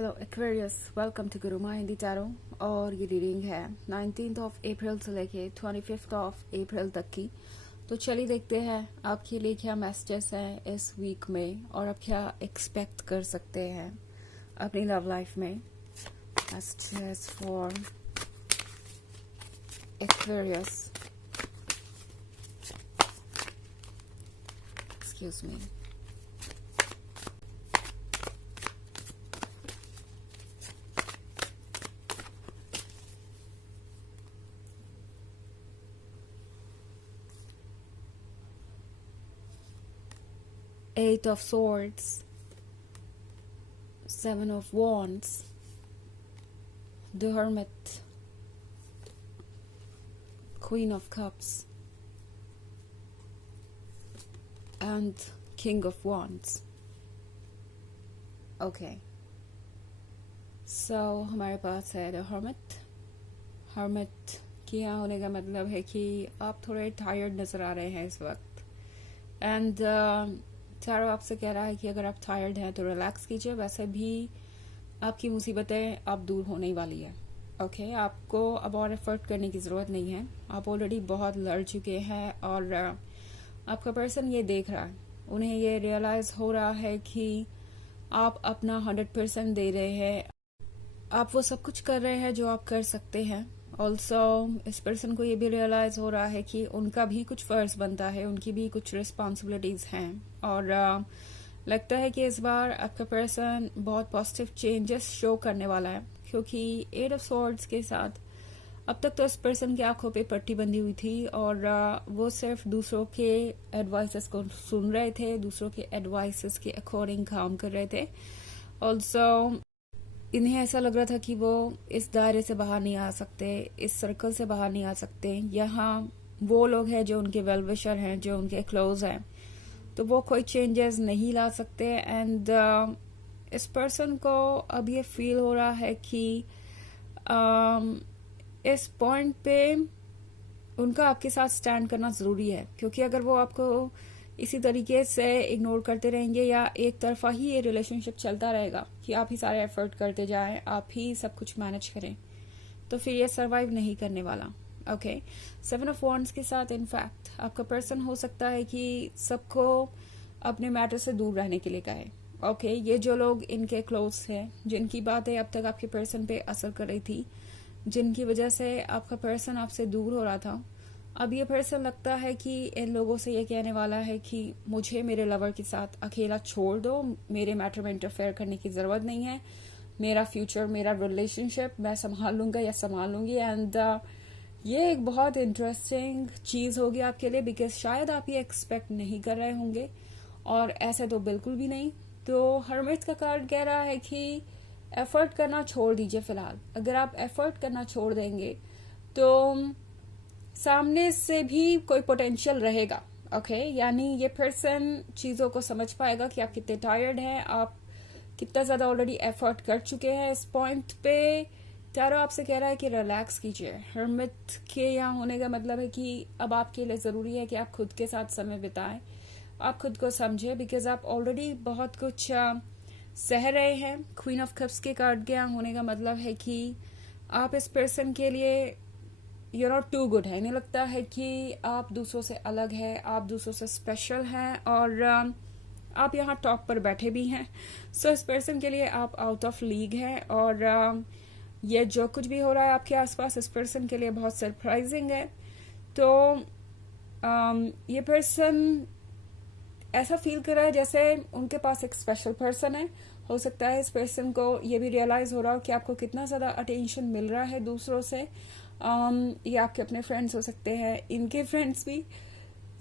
Hello Aquarius, welcome to गुरु माँ Hindi tarot. और ये रीडिंग है 19th ऑफ अप्रैल से लेके 25th ऑफ अप्रैल तक की। तो चलिए देखते हैं आपके लिए क्या मैसेजेस हैं इस वीक में और आप क्या एक्सपेक्ट कर सकते हैं अपनी लव लाइफ में। Messages for Aquarius, excuse me. Eight of Swords, Seven of Wands, the Hermit, Queen of Cups, and King of Wands. Okay. So हमारे पास है the Hermit. Hermit के यहाँ होने का मतलब है कि आप थोड़े टायर्ड नजर आ रहे हैं इस वक्त। एंड टैरो आपसे कह रहा है कि अगर आप टायर्ड हैं तो रिलैक्स कीजिए। वैसे भी आपकी मुसीबतें अब दूर होने ही वाली है। ओके, आपको अब और एफर्ट करने की ज़रूरत नहीं है। आप ऑलरेडी बहुत लड़ चुके हैं और आपका पर्सन ये देख रहा है, उन्हें ये रियलाइज़ हो रहा है कि आप अपना 100% दे रहे हैं। आप वो सब कुछ कर रहे हैं जो आप कर सकते हैं। ऑल्सो इस पर्सन को ये भी रियलाइज हो रहा है कि उनका भी कुछ फर्ज बनता है, उनकी भी कुछ रिस्पॉन्सिबिलिटीज हैं। और लगता है कि इस बार आपका पर्सन बहुत पॉजिटिव चेंजेस शो करने वाला है, क्योंकि 8 ऑफ स्वॉर्ड्स के साथ अब तक तो इस पर्सन की आंखों पे पट्टी बंधी हुई थी और वो सिर्फ दूसरों के एडवाइसेस को सुन रहे थे, दूसरों के एडवाइसेस के अकॉर्डिंग काम कर रहे थे। ऑल्सो इन्हें ऐसा लग रहा था कि वो इस दायरे से बाहर नहीं आ सकते, इस सर्कल से बाहर नहीं आ सकते। यहाँ वो लोग हैं जो उनके वेल विशर हैं, जो उनके क्लोज हैं, तो वो कोई चेंजेस नहीं ला सकते। एंड इस पर्सन को अब ये फील हो रहा है कि इस पॉइंट पे उनका आपके साथ स्टैंड करना ज़रूरी है, क्योंकि अगर वो आपको इसी तरीके से इग्नोर करते रहेंगे या एक तरफा ही ये रिलेशनशिप चलता रहेगा कि आप ही सारे एफर्ट करते जाएं, आप ही सब कुछ मैनेज करें, तो फिर ये सरवाइव नहीं करने वाला। ओके, 7 ऑफ वॉन्ड्स के साथ इनफैक्ट आपका पर्सन हो सकता है कि सबको अपने मैटर से दूर रहने के लिए कहे। ओके, ये जो लोग इनके क्लोज हैं, जिनकी बातें अब तक आपके पर्सन पे असर कर रही थी, जिनकी वजह से आपका पर्सन आपसे दूर हो रहा था, अब ये पर्सन लगता है कि इन लोगों से ये कहने वाला है कि मुझे मेरे लवर के साथ अकेला छोड़ दो, मेरे मैटर में इंटरफेयर करने की ज़रूरत नहीं है, मेरा फ्यूचर, मेरा रिलेशनशिप मैं संभाल लूँगा या संभाल लूँगी। एंड ये एक बहुत इंटरेस्टिंग चीज़ होगी आपके लिए, बिकॉज शायद आप ये एक्सपेक्ट नहीं कर रहे होंगे और ऐसे तो बिल्कुल भी नहीं। तो हर्मिट का कार्ड कह रहा है कि एफर्ट करना छोड़ दीजिए फिलहाल। अगर आप एफर्ट करना छोड़ देंगे तो सामने से भी कोई पोटेंशियल रहेगा। ओके, यानी ये पर्सन चीज़ों को समझ पाएगा कि आप कितने टायर्ड हैं, आप कितना ज़्यादा ऑलरेडी एफर्ट कर चुके हैं। इस पॉइंट पे टैरो आपसे कह रहा है कि रिलैक्स कीजिए। हर्मिट के यहाँ होने का मतलब है कि अब आपके लिए ज़रूरी है कि आप खुद के साथ समय बिताएं, आप खुद को समझें, बिकॉज आप ऑलरेडी बहुत कुछ सह रहे हैं। क्वीन ऑफ कप्स के कार्ड के यहाँ होने का मतलब है कि आप इस पर्सन के लिए यू नॉट टू गुड है। इन्हें लगता है कि आप दूसरों से अलग है, आप दूसरों से स्पेशल हैं और आप यहाँ टॉप पर बैठे भी हैं। सो इस पर्सन के लिए आप आउट ऑफ लीग हैं और ये जो कुछ भी हो रहा है आपके आसपास इस पर्सन के लिए बहुत सरप्राइजिंग है। तो ये पर्सन ऐसा फील कर रहा है जैसे उनके पास एक स्पेशल पर्सन है। हो सकता है इस पर्सन को ये भी रियलाइज हो रहा हो कि आपको कितना ज़्यादा अटेंशन मिल रहा है दूसरों से। ये आपके अपने फ्रेंड्स हो सकते हैं, इनके फ्रेंड्स भी।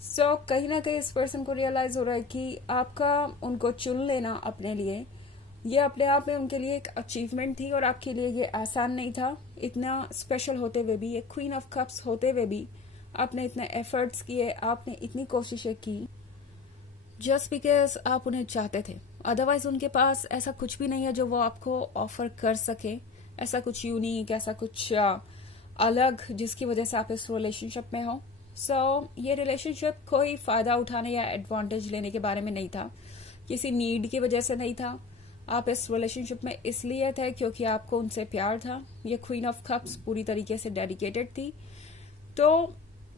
सो कहीं ना कहीं इस पर्सन को रियलाइज हो रहा है कि आपका उनको चुन लेना अपने लिए, ये अपने आप में उनके लिए एक अचीवमेंट थी और आपके लिए ये आसान नहीं था। इतना स्पेशल होते हुए भी, ये क्वीन ऑफ कप्स होते हुए भी आपने इतने एफर्ट्स किए, आपने इतनी कोशिशें की जस्ट बिकॉज आप उन्हें चाहते थे। अदरवाइज उनके पास ऐसा कुछ भी नहीं है जो वो आपको ऑफर कर सके, ऐसा कुछ यूनिक, ऐसा कुछ अलग जिसकी वजह से आप इस रिलेशनशिप में हो। सो ये रिलेशनशिप कोई फायदा उठाने या एडवांटेज लेने के बारे में नहीं था, किसी नीड की वजह से नहीं था। आप इस रिलेशनशिप में इसलिए थे क्योंकि आपको उनसे प्यार था। ये क्वीन ऑफ कप्स पूरी तरीके से डेडिकेटेड थी। तो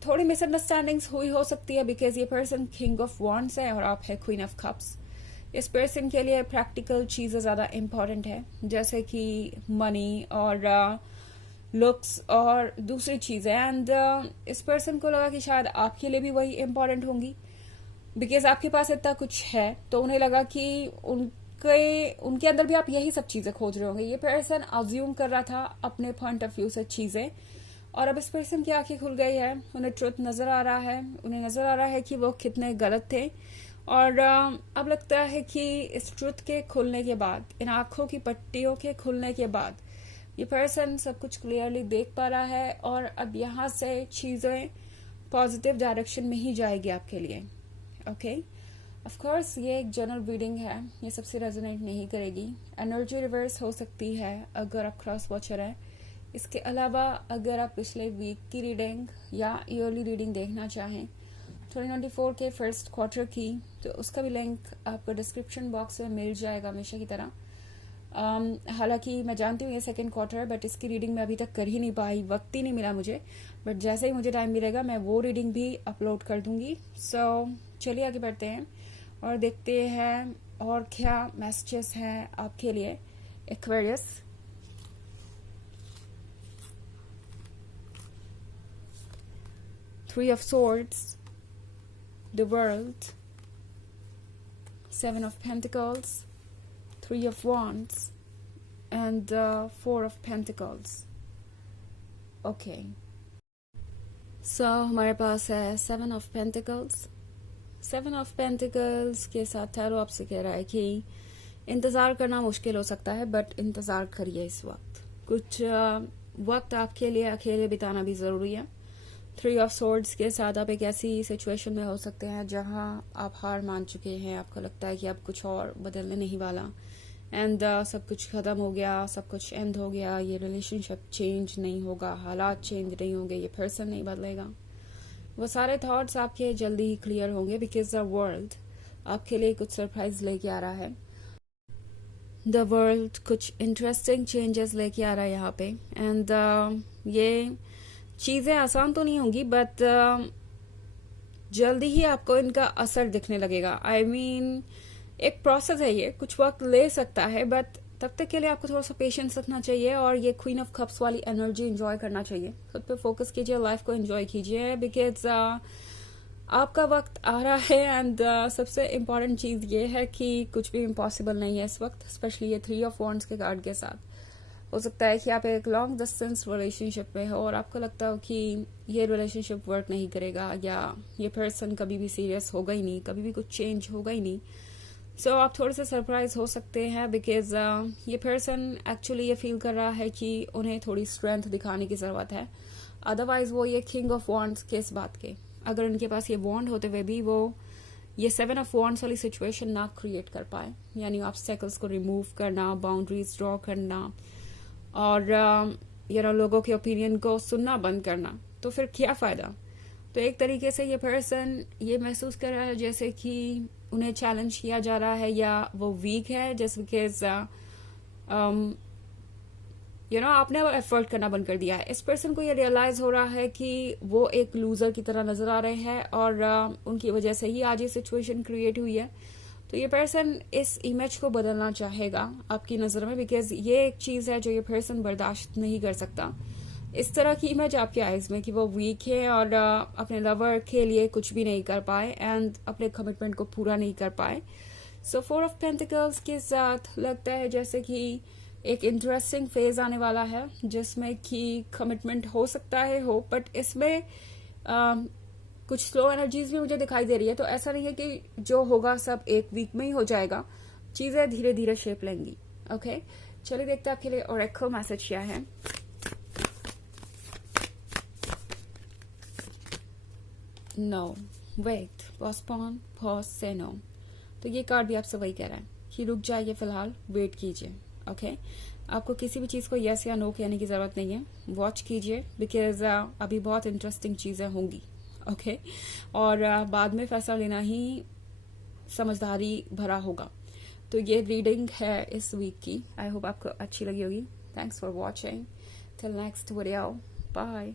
थोड़ी मिसअंडरस्टैंडिंग्स हुई हो सकती है बिकॉज ये पर्सन किंग ऑफ वॉन्ड्स है और आप है क्वीन ऑफ कप्स। इस पर्सन के लिए प्रैक्टिकल चीजें ज्यादा इंपॉर्टेंट है, जैसे कि मनी और लुक्स और दूसरी चीजें। एंड इस पर्सन को लगा कि शायद आपके लिए भी वही इंपॉर्टेंट होंगी बिकॉज आपके पास इतना कुछ है, तो उन्हें लगा कि उनके अंदर भी आप यही सब चीजें खोज रहे होंगे। ये पर्सन अज्यूम कर रहा था अपने पॉइंट ऑफ व्यू से चीजें, और अब इस पर्सन की आंखें खुल गई है। उन्हें ट्रुथ नजर आ रहा है, उन्हें नजर आ रहा है कि वो कितने गलत थे। और अब लगता है कि इस ट्रुथ के खुलने के बाद, इन आंखों की पट्टियों के खुलने के बाद, ये पर्सन सब कुछ क्लियरली देख पा रहा है और अब यहाँ से चीजें पॉजिटिव डायरेक्शन में ही जाएगी आपके लिए। ओके, ऑफ कोर्स ये एक जनरल रीडिंग है, ये सबसे रेजोनेट नहीं करेगी। एनर्जी रिवर्स हो सकती है अगर आप क्रॉस वॉचर है। इसके अलावा अगर आप पिछले वीक की रीडिंग या ईयरली रीडिंग देखना चाहें 2024 के फर्स्ट क्वार्टर की, तो उसका भी लिंक आपको डिस्क्रिप्शन बॉक्स में मिल जाएगा हमेशा की तरह। हालांकि मैं जानती हूँ ये सेकंड क्वार्टर है, बट इसकी रीडिंग मैं अभी तक कर ही नहीं पाई, वक्त ही नहीं मिला मुझे। बट जैसे ही मुझे टाइम मिलेगा मैं वो रीडिंग भी अपलोड कर दूंगी। सो चलिए आगे बढ़ते हैं और देखते हैं और क्या मैसेजेस हैं आपके लिए Aquarius. Three of Swords, the World, Seven of Pentacles, Three of Wands, and Four of Pentacles. Okay. So हमारे पास है Seven of Pentacles. Seven of Pentacles के साथ टैरो आपसे कह रहा है कि इंतज़ार करना मुश्किल हो सकता है, बट इंतज़ार करिए इस वक्त। कुछ वक्त आपके लिए अकेले बिताना भी ज़रूरी है। थ्री ऑफ सोर्ड्स के साथ आप एक ऐसी सिचुएशन में हो सकते हैं जहां आप हार मान चुके हैं, आपको लगता है कि अब कुछ और बदलने नहीं वाला, एंड सब कुछ खत्म हो गया, सब कुछ एंड हो गया, ये रिलेशनशिप चेंज नहीं होगा, हालात चेंज नहीं होंगे, ये पर्सन नहीं बदलेगा। वो सारे थॉट्स आपके जल्दी ही क्लियर होंगे बिकॉज द वर्ल्ड आपके लिए कुछ सरप्राइज लेके आ रहा है। द वर्ल्ड कुछ इंटरेस्टिंग चेंजेस लेके आ रहा है यहाँ पे, एंड ये चीजें आसान तो नहीं होंगी, बट जल्दी ही आपको इनका असर दिखने लगेगा। आई मीन एक प्रोसेस है, ये कुछ वक्त ले सकता है, बट तब तक के लिए आपको थोड़ा सा पेशेंस रखना चाहिए और ये क्वीन ऑफ कप्स वाली एनर्जी एंजॉय करना चाहिए। खुद पे फोकस कीजिए, लाइफ को एंजॉय कीजिए बिकॉज आपका वक्त आ रहा है। एंड सबसे इम्पोर्टेंट चीज ये है कि कुछ भी इम्पॉसिबल नहीं है इस वक्त, स्पेशली ये थ्री ऑफ वॉन्ड्स के कार्ड के साथ। हो सकता है कि आप एक लॉन्ग डिस्टेंस रिलेशनशिप में हो और आपको लगता हो कि ये रिलेशनशिप वर्क नहीं करेगा या ये पर्सन कभी भी सीरियस होगा ही नहीं, कभी भी कुछ चेंज होगा ही नहीं। सो आप थोड़े से सरप्राइज हो सकते हैं बिकॉज ये पर्सन एक्चुअली ये फील कर रहा है कि उन्हें थोड़ी स्ट्रेंथ दिखाने की जरूरत है। अदरवाइज वो ये किंग ऑफ वॉन्ड्स किस बात के, अगर उनके पास ये वॉन्ड होते हुए भी वो ये सेवन ऑफ वॉन्ड्स वाली सिचुएशन ना क्रिएट कर पाए, यानी ऑब्स्टेकल्स को रिमूव करना, बाउंड्रीज ड्रॉ करना और लोगों के ओपिनियन को सुनना बंद करना, तो फिर क्या फायदा। तो एक तरीके से ये पर्सन ये महसूस कर रहा है जैसे कि उन्हें चैलेंज किया जा रहा है या वो वीक है, जैसे बिकॉज आपने एफर्ट करना बंद कर दिया है। इस पर्सन को ये रियलाइज हो रहा है कि वो एक लूजर की तरह नजर आ रहे हैं और उनकी वजह से ही आज ये सिचुएशन क्रिएट हुई है। तो ये पर्सन इस इमेज को बदलना चाहेगा आपकी नजर में बिकॉज ये एक चीज है जो ये पर्सन बर्दाश्त नहीं कर सकता, इस तरह की इमेज आपके आईज में कि वो वीक है और अपने लवर के लिए कुछ भी नहीं कर पाए एंड अपने कमिटमेंट को पूरा नहीं कर पाए। सो फोर ऑफ पेंटिकल्स के साथ लगता है जैसे कि एक इंटरेस्टिंग फेज आने वाला है जिसमें कि कमिटमेंट हो सकता है हो, बट इसमें कुछ स्लो एनर्जीज भी मुझे दिखाई दे रही है। तो ऐसा नहीं है कि जो होगा सब एक वीक में ही हो जाएगा, चीजें धीरे धीरे शेप लेंगी। ओके, चलिए देखते हैं आपके लिए ओरेकल मैसेज क्या है। नो, वेट, पोस्टपोन, पॉज, से नो। तो ये कार्ड भी आपसे वही कह रहा है कि रुक जाइए, फिलहाल वेट कीजिए। ओके, आपको किसी भी चीज को यस या नो कहने की जरूरत नहीं है, वॉच कीजिए बिकॉज अभी बहुत इंटरेस्टिंग चीजें होंगी। ओके, और बाद में फैसला लेना ही समझदारी भरा होगा। तो ये रीडिंग है इस वीक की। आई होप आपको अच्छी लगी होगी। Thanks for watching. Till next video, bye.